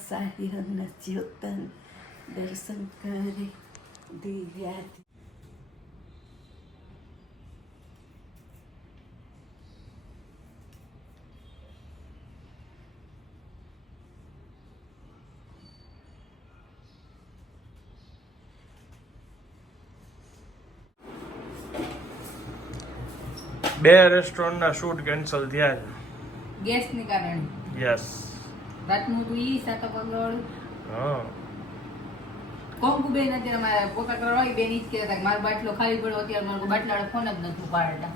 સાહિરન જ્યોતન દર્શન કરે દિવ્યાથી. બે રેસ્ટોરન્ટના શૂટ કેન્સલ થયા છે ગેસને કારણે. યસ. રાતનું તો ઈ સાતો પગડ હા કોંકુ બેન અત્યારે મારા પોતા કરવા બેન ઈ જ કહેતા કે મારો બાટલો ખાલી પડ્યો, અત્યારે મારો બાટલાવાળો ફોન જ નથી ઉપાડતા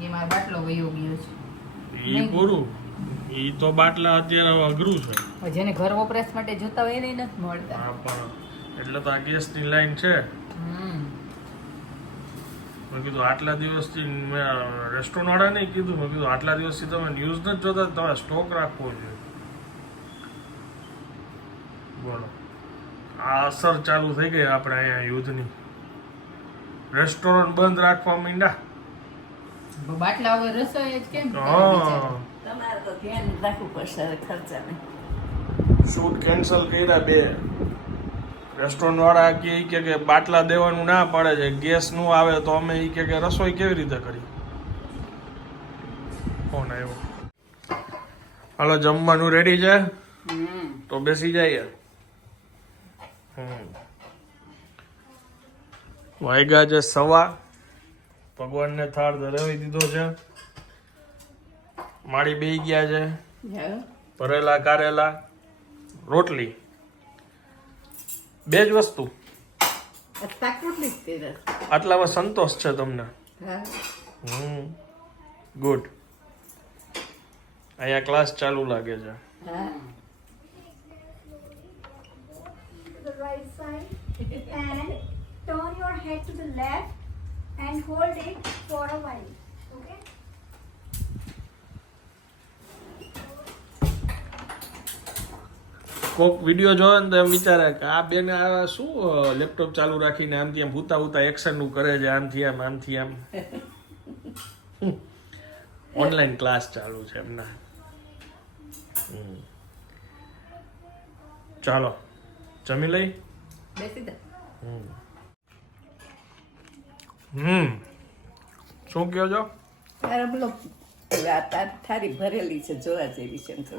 કે મારો બાટલો વયો ગયો છે. ઈ પૂરું. ઈ તો બાટલા અત્યારે અઘરું છે. જેને ઘર વપરાશ માટે જોતા હોય એને નથી મળતા. હા પણ એટલે તો આ ગેસની લાઈન છે. મેં કીધું આટલા દિવસથી મેં રેસ્ટોરન્ટ વાળાને કીધું, મેં કીધું આટલા દિવસથી તમે ન્યૂઝ નથી જોતા, તમારે સ્ટોક રાખવો જોઈએ. બોલો આ અસર ચાલુ થઈ ગઈ આપણે અહીંયા યુદ્ધની. રેસ્ટોરન્ટ બંધ રાખવા માંડ્યા. બાટલા વગર રસોઈ જ કેમ? હા તમારે તો ધ્યાન રાખવું પડશે ખર્ચાને. શૂટ કેન્સલ કર્યા બે. રેસ્ટોરન્ટ વાળા કે બાટલા દેવાનું ના પાડે છે, ગેસ નું આવે તો અમે ઈ કે રસોઈ કેવી રીતે કરી. ફોન આવ્યો. હાલો જમવાનું રેડી છે તો બેસી જઈએ. વાગ્યા છે 1:15. ભગવાનને થાળ ધરાવી દીધો છે. માળી બેહી ગયા છે. ભરેલા કારેલા રોટલી, બે જ વસ્તુ. આટલામાં સંતોષ છે તમને? ગુડ. અહીંયા ક્લાસ ચાલુ લાગે છે. The right side and turn your head to the left and hold it for a while. Okay? કોક વિડીયો જોવે ને તો એમ વિચારે કે આ બેને આ શું લેપટોપ ચાલુ રાખીને આમથી આમ ભૂતા એક્શન નું કરે છે, આમથી આમ. ઓનલાઈન ક્લાસ ચાલુ છે એમના. ચાલો જમી લઈ. બેસી જા. શું કહો છો? તારા બોલો થારી ભરેલી છે, જોવા જેવી છે. તો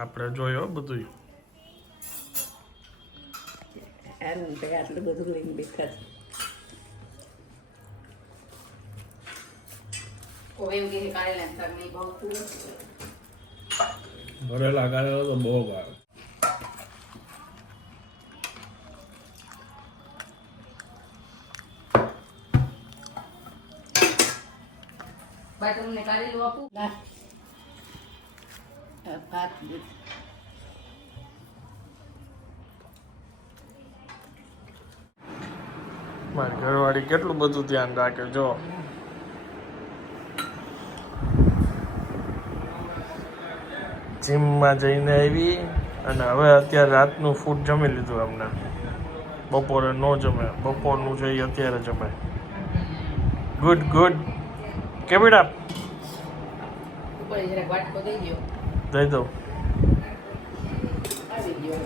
આપણે જોયો બધું. આટલું બધું લઈને બેઠા છે. કોઈ એમ કે કારેલા શાક નહીં ભાવતું. ભરેલા કારેલા તો બહુ ભાવે. બા તમને કારેલું આપું? ભાત મારી ઘરવાળી કેટલું બધું ધ્યાન રાખે. જો જીમમાં જઈને આવી અને હવે અત્યારે રાતનું ફૂડ જમી લીધું. અમને બપોરે ન જમે, બપોરનું છે એ અત્યારે જમે. ગુડ કે બેટા ઉપર જરાક વાટકો દઈ દો. દઈ દઉં. આવી ગયો.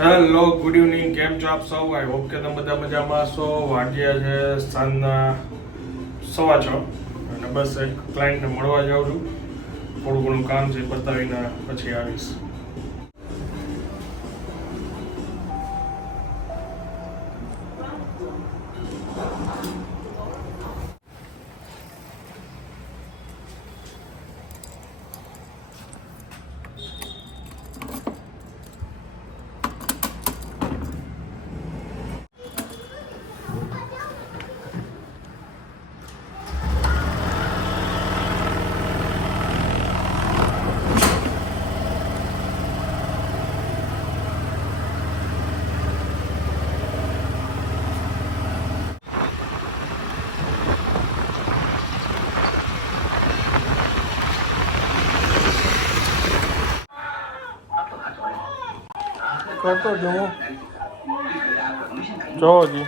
Hello, good evening. કેમ છો આપ સૌ? આઈ હોપ કે તમે બધા મજામાં છો. વાગ્યા છે સાંજના 6:15 અને બસ એક ક્લાયન્ટને મળવા જાઉં છું. થોડું ઘણું કામ છે, બતાવીને પછી આવીશ. કરતો જ હું જોવો જી.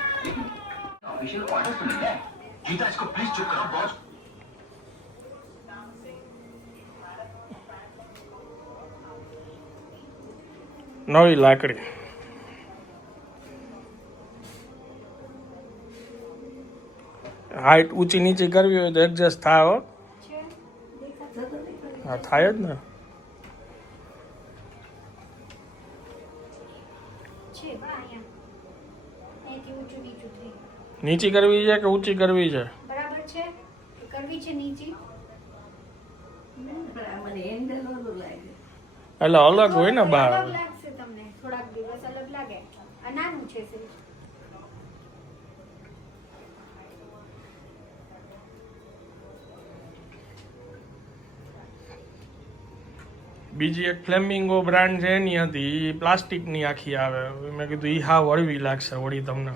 નવી લાકડી. હાઈટ ઊંચી નીચી કરવી હોય તો એડજસ્ટ થાય હો. છે દેખાતો જતો નહીં. હા થાય જ ને. છે બા અહીંયા અહીંથી ઊંચું નીચું થઈ નીચી કરવી છે કે ઊંચી કરવી છે? બરાબર છે કરવી છે નીચી પણ આ મને હેન્ડલ ઓલું લાગે. એટલે અલગ હોય ને બહાર. અલગ લાગશે તમને થોડાક દિવસ અલગ લાગે આ નાનું છે સિર્ફ બીજી એક ફ્લેમિંગો બ્રાન્ડ છે એની હતી, એ પ્લાસ્ટિકની આખી આવે. મેં કીધું ઈ હા વળવી લાગશે વળી તમને.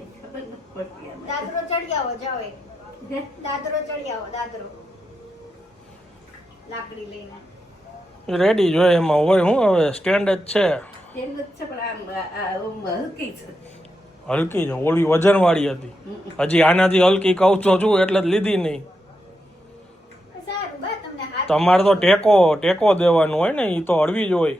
એ ખબર નથી પડતી આમાં. દાદરો ચડી આવો જાઓ એક દાદરો ચડી આવો દાદરો લાકડી લઈને રેડી જોઈએ એમાં હોય હું હવે સ્ટેન્ડ જ છે. એમ જ છે પણ આમ ઓમ હલકી છે. હલકી છે, ઓલી વજનવાળી હતી. હજી આનાથી હલકી કહું તો છું એટલે જ લીધી નહીં. સારું બા તમને હાથ તમારે તો ટેકો દેવાનો હોય ને, એ તો હળવી જ હોય.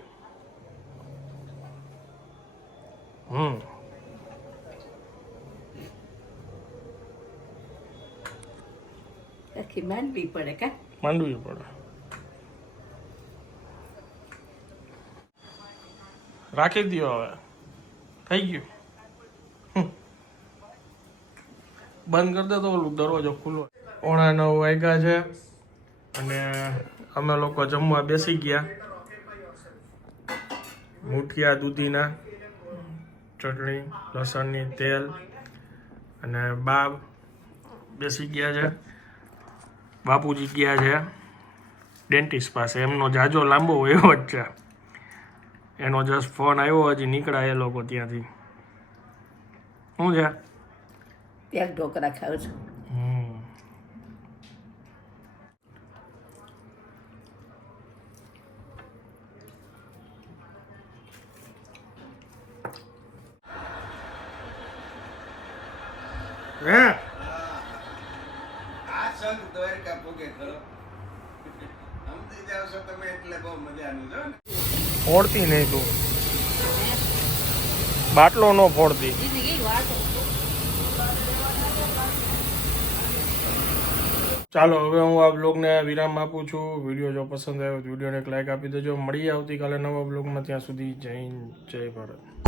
આખી માંડવી પડે કા. માંડવી પડે. રાખી દો હવે, થઈ ગયું. બંધ કરી દે તો ઓલું દરવાજો ખુલ્લો. 9:30 વાગ્યા છે અને અમે લોકો જમવા બેસી ગયા. મુઠિયા દૂધીના, ચટણી, લસણની તેલ અને બાબ બેસી ગયા છે. બાપુજી ગયા છે ડેન્ટિસ્ટ પાસે. એમનો જાજો લાંબો એવો જ છે. એનો જસ્ટ ફોન આવ્યો, હજી નીકળ્યા એ લોકો ત્યાંથી. શું છે? ત્યાં ઢોકળા ખાવ છું. હે આ સંગ દ્વારકા પોગે ખરો સમજી જાવ છો તમે એટલે બહુ મજાનું છો ને. ફોડતી નહીં તું, બાટલો ન ફોડતી. ચાલો હવે હું આ બ્લોગને વિરામ આપું છું. વિડીયો જો પસંદ આવ્યો તો વિડીયોને એક લાઈક આપી દેજો. મળીએ આવતીકાલે નવા બ્લોગમાં. ત્યાં સુધી જય હિન્દ, જય ભારત.